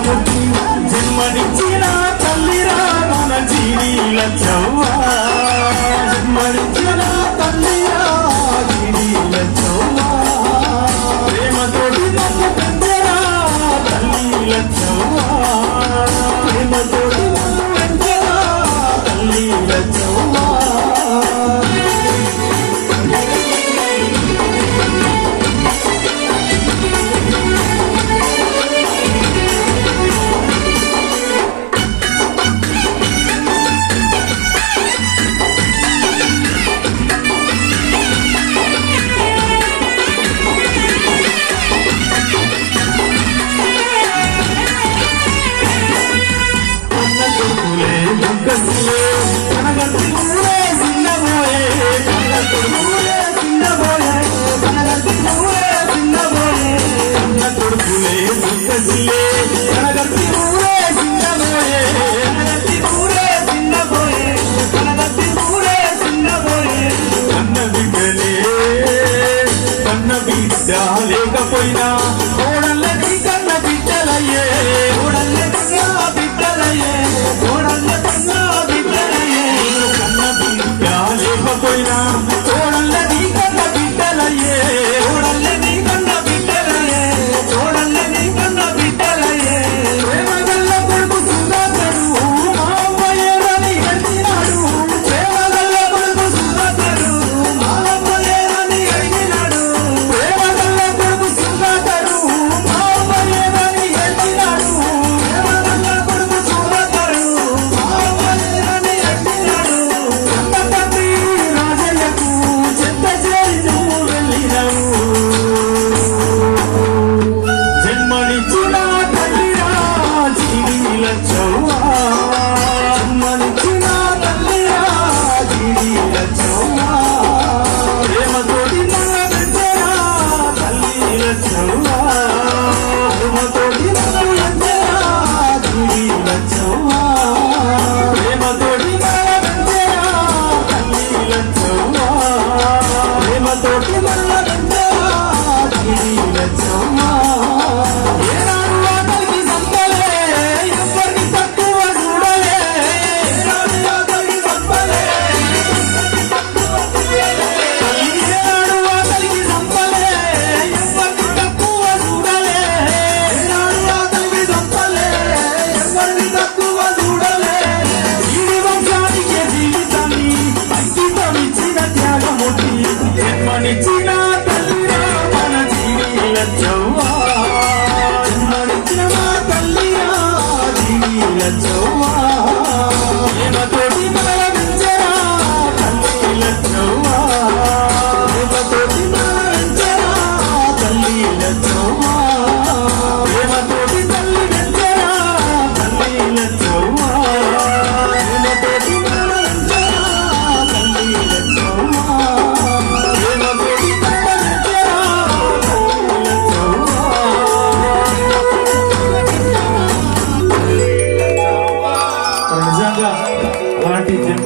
త్యాగముట్టి జన్మనిచ్చిన తల్లిరా మన జీవీల చవ్వ జన్మనిచ్చిన తల్లిరా జీవీల చవ్వ ప్రేమతోటి నన్ను పెంచరా తల్లిల చవ్వ ప్రేమతోటి నన్ను పెంచరా తల్లిల చవ్వ లేకపోయినా ఓడల్లకి కన్న బిడ్డలయ్యే ఓడల్లకి బిడ్డలయ్యే ఓడల్లకి బిడ్డలయ్యే కన్న బిడ్డ లేకపోయినా ఓడల్లకి కన్న బిడ్డలయ్యే ఓడల్లకి కన్న బిడ్డలయ్యే ఓడల్లకి కన్న బిడ్డలయ్యే ప్రేమగల్ల కొడుకు సుధాకరు మా అమ్మయ్యని అడిగినాడు ప్రేమగల్ల కొడుకు సుధాకరు మా అమ్మయ్యని అడిగినాడు జన్మనిచ్చిన తల్లిరా మన జీవీల చవ్వ జన్మనిచ్చిన తల్లిరా జీవీల చవ్వ ప్రేమతోటి మరణించరా తల్లిల చవ్వ ప్రేమతోటి మరణించరా తల్లిల చవ్వ ప్రేమతోటి తల్లి వెంచరా తల్లిల చవ్వ ప్రేమతోటి మరణించరా తల్లిల చవ్వ అలాంటి